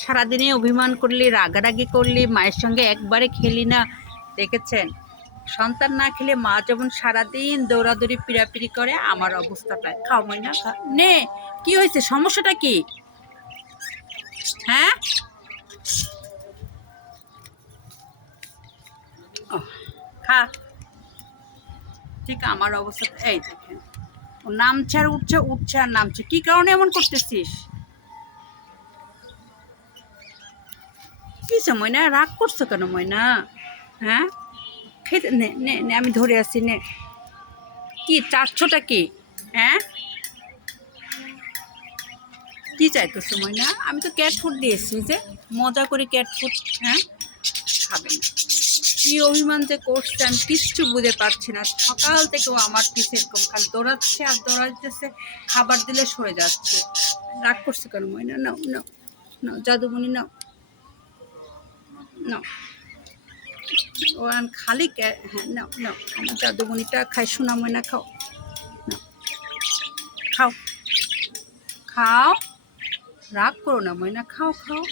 সারাদিনে অভিমান করলি, রাগারাগি করলি, মায়ের সঙ্গে একবারে খেলি না। দেখেছেন, সন্তান না খেলে মা যেমন সারাদিন দৌড়াদৌড়ি পিড়াপিড়ি করে, আমার অবস্থাটা। খাও ময়না, খা। নে, কি হয়েছে, সমস্যাটা কি? হ্যাঁ, খা। ঠিক আমার অবস্থাটা এই দেখেন, ও নামছে আর উঠছে, উঠছে আর নামছে। কি কারণে এমন করতেছিস? কি ময়না, রাগ করছো কেন ময়না? হ্যাঁ, খেতে নে নে নে, আমি ধরে আছি, নে। কি চাচ্ছটা কি? হ্যাঁ, কি চাইতেছো ময়না? আমি তো ক্যাট ফুড দিয়েছি, যে মজা করে ক্যাট ফুড। হ্যাঁ, খাবে না। কি অভিমান যে করছে আমি কিচ্ছু বুঝে পারছি না। সকাল থেকেও আমার পিছে এরকম খালি দৌড়াচ্ছে আর দৌড়াইতেছে, খাবার দিলে সরে যাচ্ছে। রাগ করছে কেন ময়না? নাও নাও নাও, জাদুমণি নাও নাও। ও আর খালি হ্যাঁ, নাও নাও, আমার জাদুমণিটা খাই, সোনা ময়না, খাও। নাও, খাও খাও, রাগ করো না ময়না, খাও খাও।